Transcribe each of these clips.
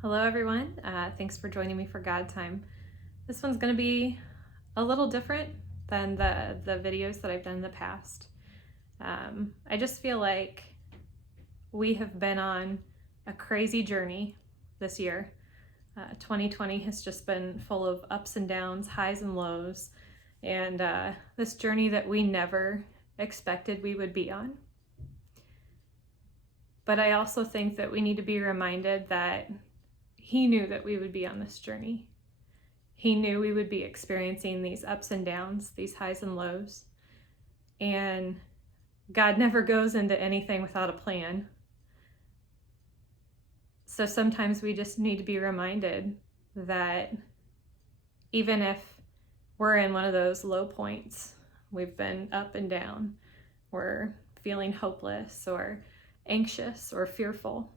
Hello, everyone. Thanks for joining me for God Time. This one's going to be a little different than the videos that I've done in the past. I just feel like we have been on a crazy journey this year. 2020 has just been full of ups and downs, highs and lows, and this journey that we never expected we would be on. But I also think that we need to be reminded that He knew that we would be on this journey. He knew we would be experiencing these ups and downs, these highs and lows. And God never goes into anything without a plan. So sometimes we just need to be reminded that even if we're in one of those low points, we've been up and down, we're feeling hopeless or anxious or fearful,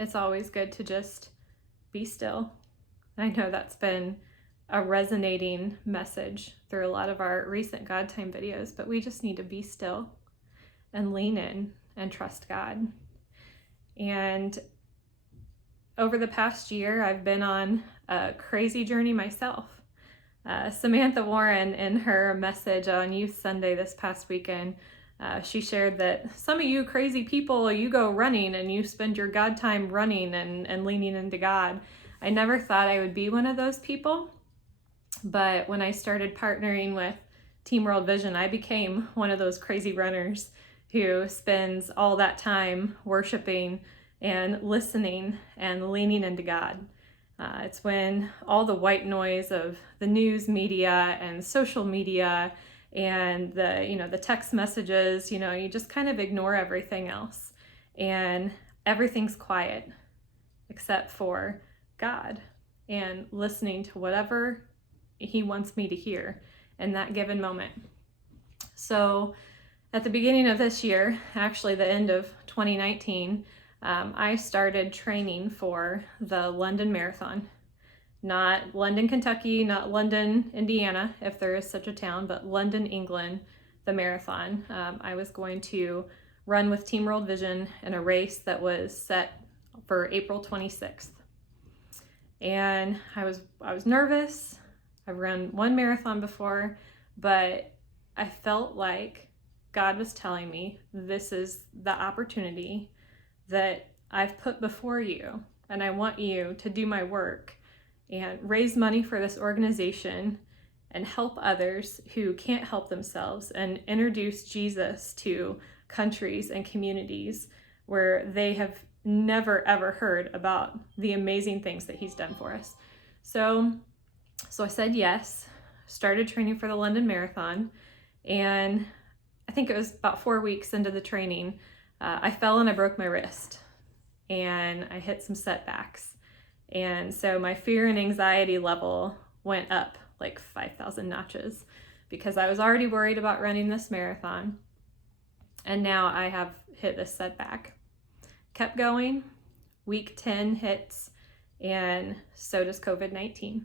it's always good to just be still. I know that's been a resonating message through a lot of our recent God Time videos, but we just need to be still and lean in and trust God. And over the past year, I've been on a crazy journey myself. Samantha Warren, in her message on Youth Sunday this past weekend, she shared that some of you crazy people, you go running and you spend your God time running and leaning into God. I never thought I would be one of those people, but when I started partnering with Team World Vision, I became one of those crazy runners who spends all that time worshiping and listening and leaning into God. It's when all the white noise of the news media and social media and the text messages, you just kind of ignore everything else, and everything's quiet except for God and listening to whatever He wants me to hear in that given moment. So at the beginning of this year, actually the end of 2019, I started training for the London Marathon. Not London, Kentucky, not London, Indiana, if there is such a town, but London, England, the marathon. I was going to run with Team World Vision in a race that was set for April 26th. And I was nervous. I've run one marathon before, but I felt like God was telling me, this is the opportunity that I've put before you, and I want you to do my work and raise money for this organization and help others who can't help themselves and introduce Jesus to countries and communities where they have never ever heard about the amazing things that He's done for us. So I said yes, started training for the London Marathon, and I think it was about 4 weeks into the training, I fell and I broke my wrist and I hit some setbacks. And so my fear and anxiety level went up like 5,000 notches because I was already worried about running this marathon. And now I have hit this setback. Kept going, week 10 hits, and so does COVID-19.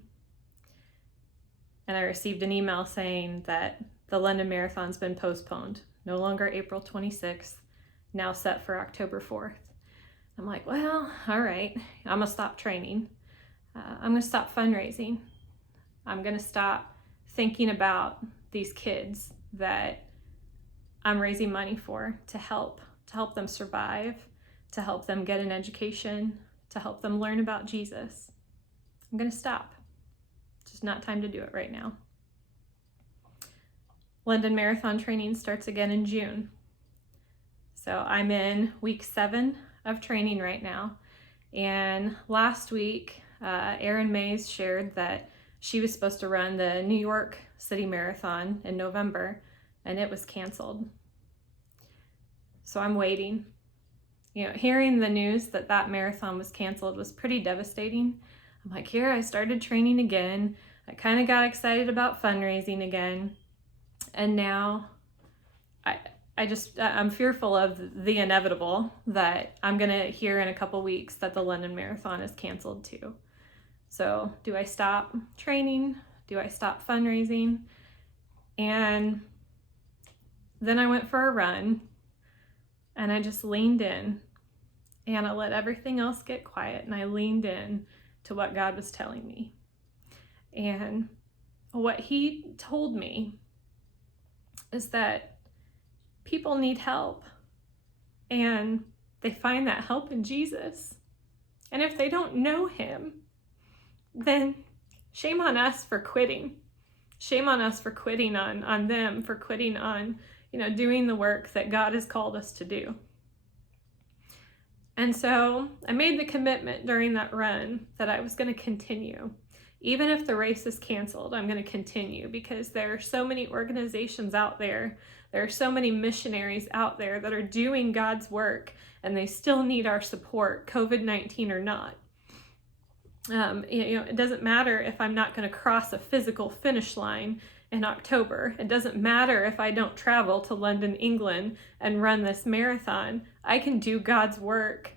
And I received an email saying that the London Marathon's been postponed, no longer April 26th, now set for October 4th. I'm like, well, all right, I'm gonna stop training. I'm gonna stop fundraising. I'm gonna stop thinking about these kids that I'm raising money for to help them survive, to help them get an education, to help them learn about Jesus. I'm gonna stop. It's just not time to do it right now. London Marathon training starts again in June. So I'm in week 7 of training right now. And last week, Erin Mays shared that she was supposed to run the New York City Marathon in November, and it was canceled. So I'm waiting. Hearing the news that marathon was canceled was pretty devastating. I'm like, here, I started training again. I kind of got excited about fundraising again. And now I'm fearful of the inevitable, that I'm gonna hear in a couple weeks that the London Marathon is canceled too. So do I stop training? Do I stop fundraising? And then I went for a run and I just leaned in And I let everything else get quiet, and I leaned in to what God was telling me. And what he told me is that people need help, and they find that help in Jesus. And if they don't know him, then shame on us for quitting. Shame on us for quitting on them, for quitting on, doing the work that God has called us to do. And so I made the commitment during that run that I was going to continue. Even if the race is canceled, I'm going to continue, because there are so many organizations out there. There are so many missionaries out there that are doing God's work, and they still need our support, COVID-19 or not. It doesn't matter if I'm not going to cross a physical finish line in October. It doesn't matter if I don't travel to London, England and run this marathon. I can do God's work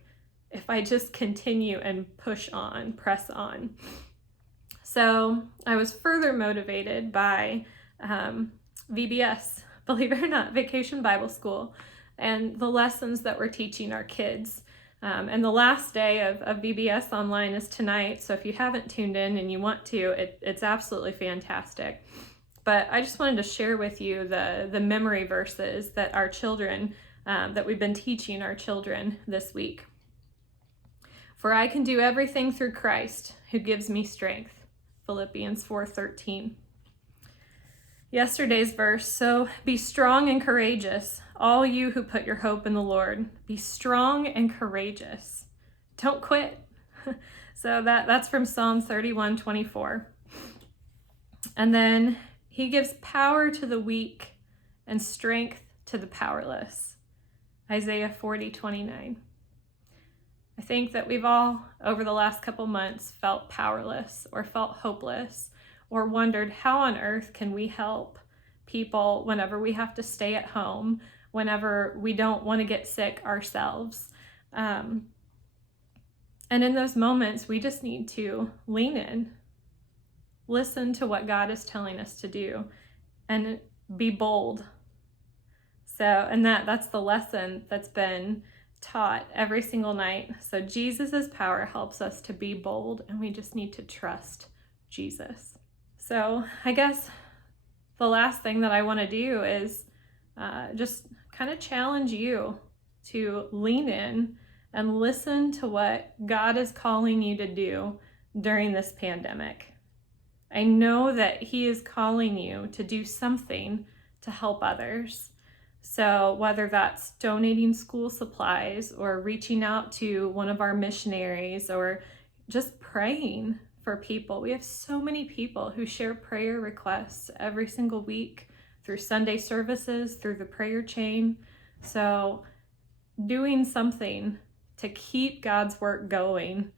if I just continue and push on, press on. So I was further motivated by VBS, believe it or not, Vacation Bible School, and the lessons that we're teaching our kids. And the last day of VBS online is tonight, so if you haven't tuned in and you want to, it's absolutely fantastic. But I just wanted to share with you the memory verses that our children, that we've been teaching our children this week. For I can do everything through Christ who gives me strength. Philippians 4:13. Yesterday's verse, so be strong and courageous, all you who put your hope in the Lord. Be strong and courageous. Don't quit. So that's from Psalm 31:24. And then he gives power to the weak and strength to the powerless. Isaiah 40:29. I think that we've all, over the last couple months, felt powerless or felt hopeless or wondered, how on earth can we help people whenever we have to stay at home, whenever we don't want to get sick ourselves? And in those moments, we just need to lean in, listen to what God is telling us to do, and be bold. And that's the lesson that's been taught every single night. So Jesus's power helps us to be bold, and we just need to trust Jesus. So I guess the last thing that I want to do is just kind of challenge you to lean in and listen to what God is calling you to do during this pandemic. I know that he is calling you to do something to help others. So whether that's donating school supplies or reaching out to one of our missionaries or just praying for people. We have so many people who share prayer requests every single week through Sunday services, through the prayer chain. So doing something to keep God's work going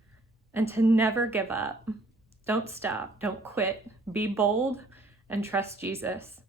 and to never give up. Don't stop, don't quit, be bold, and trust Jesus.